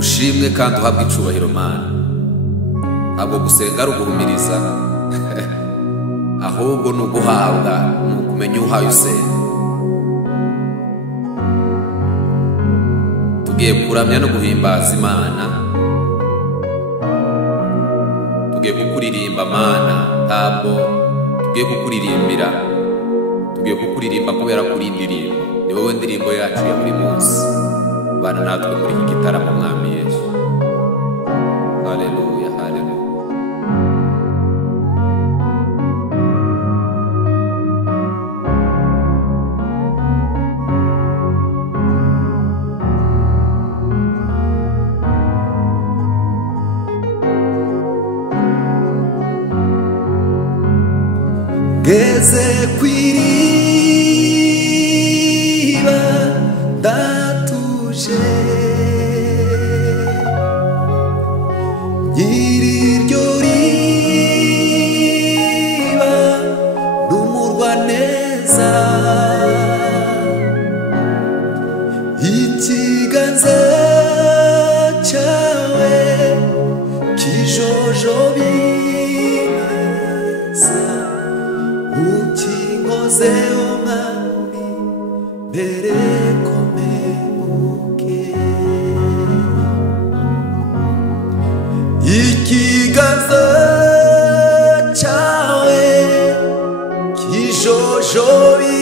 ushimwe kandi uhabwe icubahiro Mana. Ntabwo gusenga ari uguhumiriza ahubwo ni uguhabwa, ni ukumenya uhaye usenga. Tugiye kuramya no guhimbaza Imana, tugiye kukuririmba Mana. Ntabwo tugiye kukuririmbira, tugiye kukuririmba kubera kuri indirimbo. Ni wowe ndirimbo yacu ya buri munsi. Bana natwe muri iki gitaramo Mwami Yesu. Haleluya, haleluya. Ngeze kw'iriba ndatuje, nyiri iryo riba n'umurwa neza, ikiganza cyawe kijojobi ukinkozeho Mwami mbere ko mpemuke. Ikiganza cyawe kijojobi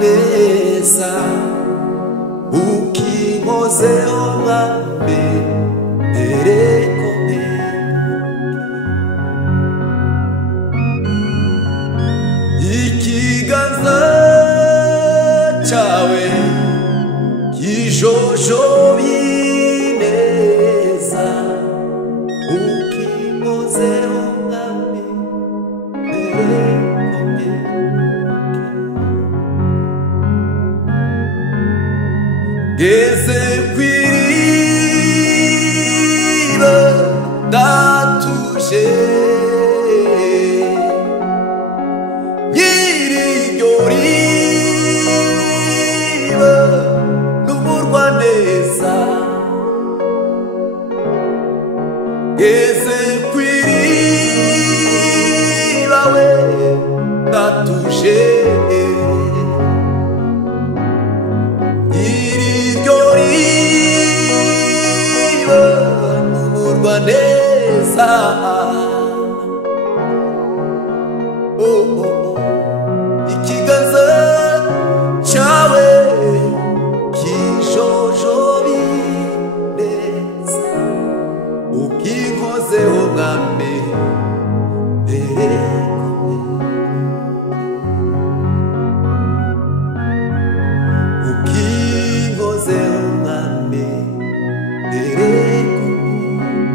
neza, ukinkozeho Mwami mbere ko ikiganza cyawe kijojobi neza, ukinkozeho Mwami mbere ko mpemuke. Ngeze kw'iriba ndatuje, ngeze kw'iriba we ndatuje, iryo riba n'umurwa neza. Ikiganza cyawe kijojobi neza, ukinkozeho Mwami mbere ko mpemuke. Ukinkozeho Mwami mbere ko mpemuke.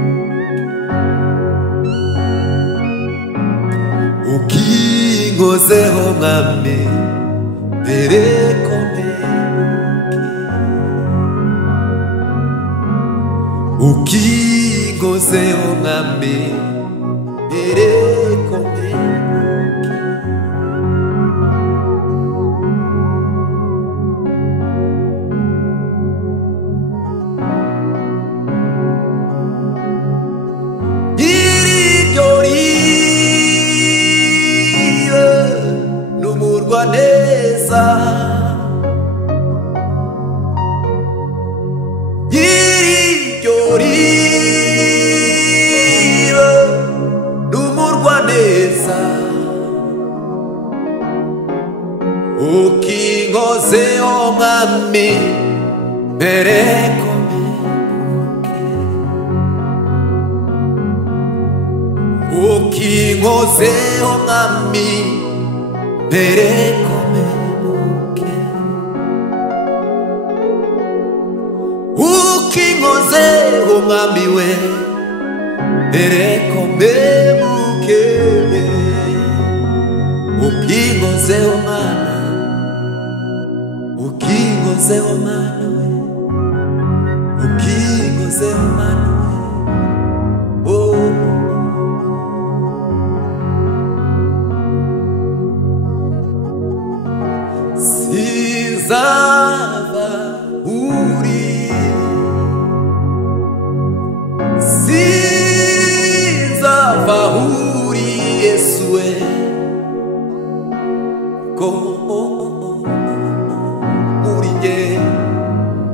Ukinkozeho Mwami mbere ko mpemuke. Ukinkozeho Mwami mbere ko mpemuke. Iryo riba n'umurwa neza, iryo riba n'umurwa neza, ukinkozeho Mwami mbere ko mpemuke. Ukinkozeho Mwami mbere ko mpemuke. Ukinkozeho Mwami we mbere ko mpemuke. Ukinkozeho Mana, ukinkozeho Mana we, ukinkozeho Mana we. Sinza sinzava uri sinzava uri Yesu we ko muri nge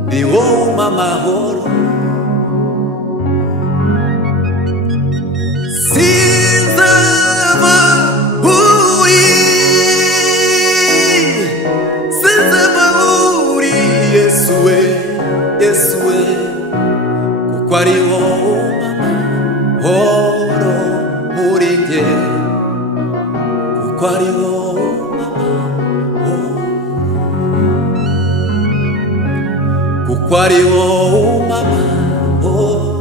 ni wowe amahoro sinzava uri Yesu we kuko ari wowe amahoro muri nge kuko ari wowe kuko ari wowe amahoro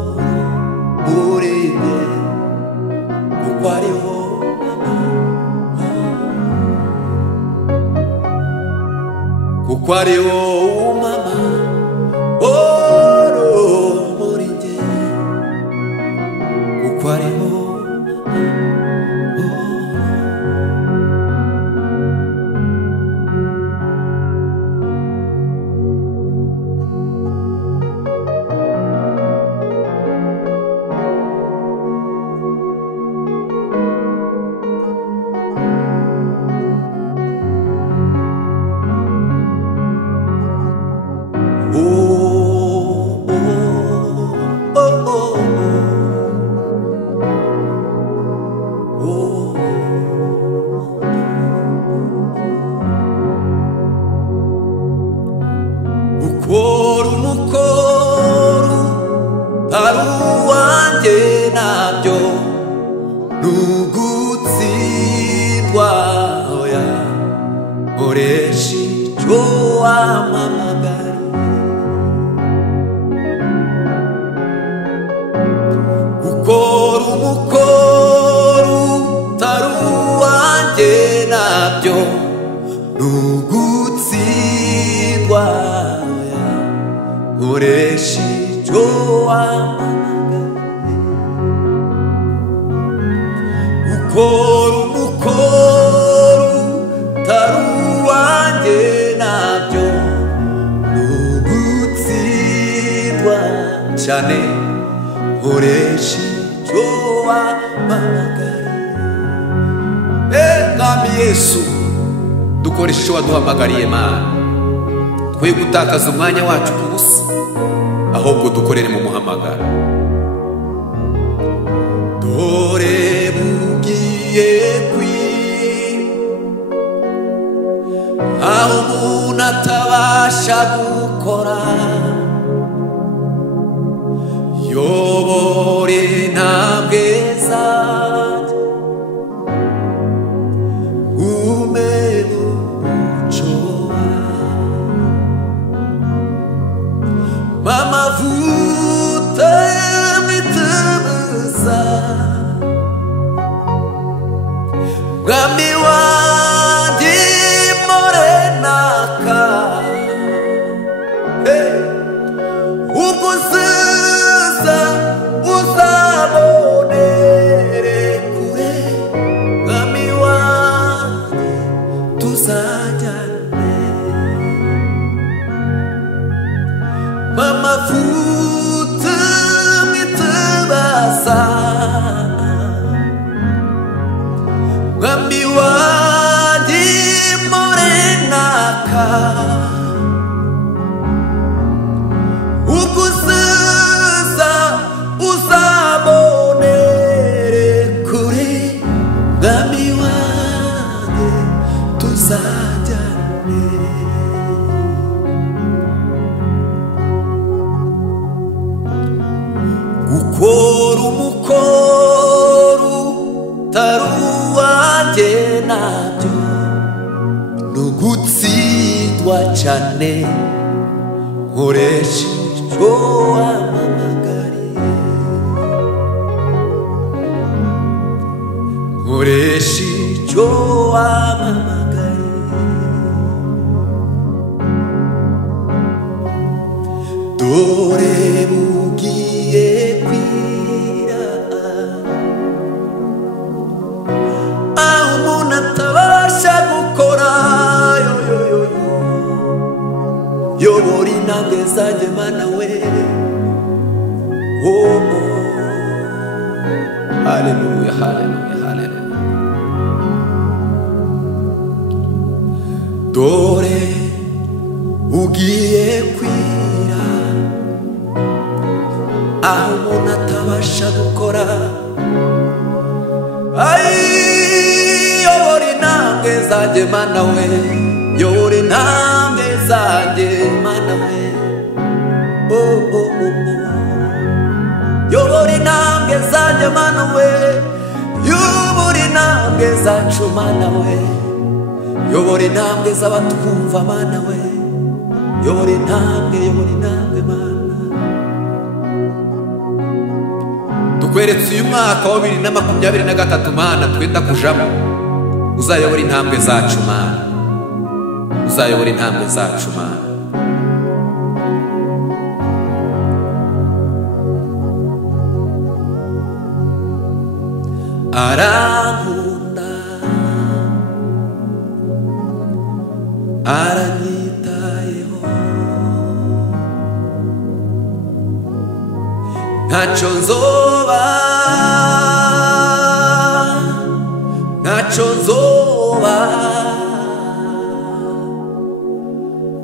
muri nge kuko ari wowe kuko ari wowe amahoro muri nge kuko ari wowe gukora umukoro ari uwanjye nabyo nugutsindwa oya nkoresha icyo wampamagariye gukora umukoro utari uwanjye nabyo nugutsindwa nkoresha icyo wampamagariye gukora umukoro utari uwanjye nabyo nugutsindwa cyane nkoresha icyo wampamagariye Mwami Yesu dukoresha icyo waduhamagariye Mana twe gutakaza umwanya wacu ku busa ahubwo dukorere mu muhamagaro dore bugiye kwira aho umuntu atabasha gukora yobore intambwe zanjye umere umuco amavuta y'amitabaza mwami wanjye morenaka ubwo uzaza uzabonere kure mwami wanjye tuzajyane amavuta y'amitabaza mwami wanjye morenaka ubwo uzaza uzabonere kure mwami wanjye tuzajyane gukora umukoro utari uwanjye nabyo nugutsindwa cyane nkoresha icyo wampamagariye nkoresha icyo wampamagariye dore bugiye kwira aho umuntu atabasha gukora yobora intambwe zanjye mana we. Oh, oh. Haleluya, haleluya, haleluya. Dore ugiye kwira aho umuntu atabasha gukora. Ay, yobora intambwe zanjye mana we, yobora intambwe zanjye mana we. Oh, oh, oh, oh. Yobora intambwe zanjye mana we, yobora intambwe zacu mana we, yobora intambwe z'abatwumva mana we, yobora intambwe mana. Dukweretse uyu mwaka wa 2023 mana twenda kujamo, uzayobora intambwe zacu mana, uzayobora intambwe zacu mana. Arankunda, aranyitayeho, ntacyo nzoba, ntacyo nzoba.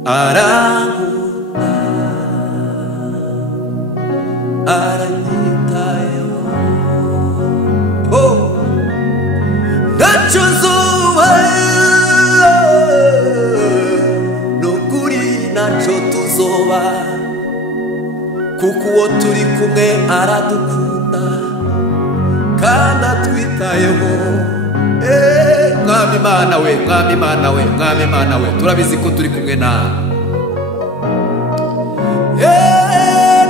Arankunda, aranyitayeho, oh, ntacyo nzoba, nukuri ntacyo tuzoba, kuko uwo turi kumwe aradukunda kandi atwitayeho. Mwami Mana we, Mwami Mana we, Mwami Mana we, turabizi ko turi kumwe nawe.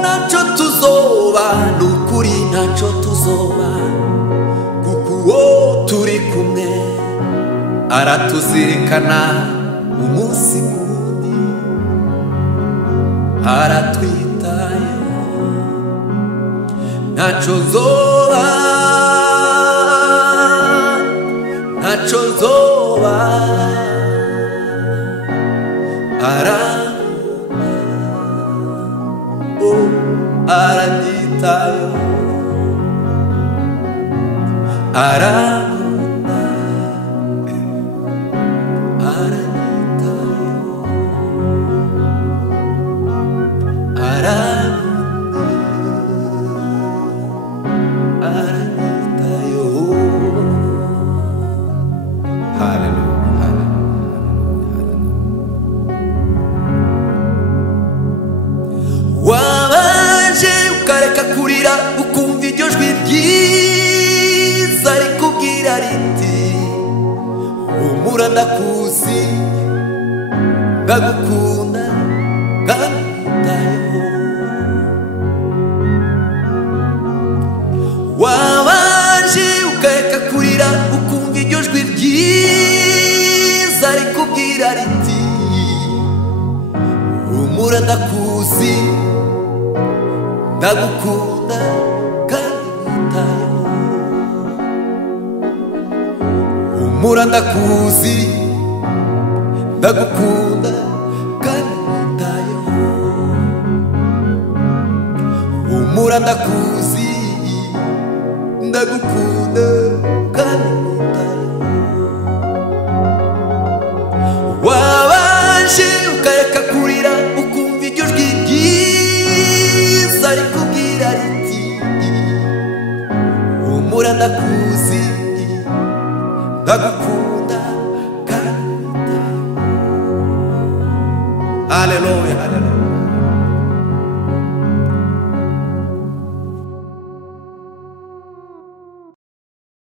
Ntacyo tuzoba, nukuri ntacyo tuzoba, kuko uwo turi kumwe aratuzirikana umunsi wundi, aratwitayeho. Ntacyo nzoba, ntacyo nzoba, arankunda, oh, aranyitayeho, arankunda, aranyitayeho, arankunda, aranyitayeho. Haleluya, haleluya, haleluya. Wabanje ukareka kurira ukumva iryo jwi ryiza rikubwira riti humura ndakuzi, ndagukunda ngahitayeho. Wabanje ukareka kurira ukumva iryo jwi ryiza rikubwira riti humura ndakuzi, ndagukunda kandi nkwitayeho. Humura ndakuzi, ndagukunda kandi nkwitayeho. Humura ndakuzi, ndagukunda kandi nkwitayeho. Wabanje ukareka kurira ukumva iryo jwi ryiza rikubwira riti humura ndakuzi, ndagukunda kandi nkwitayeho. Haleluya, haleluya.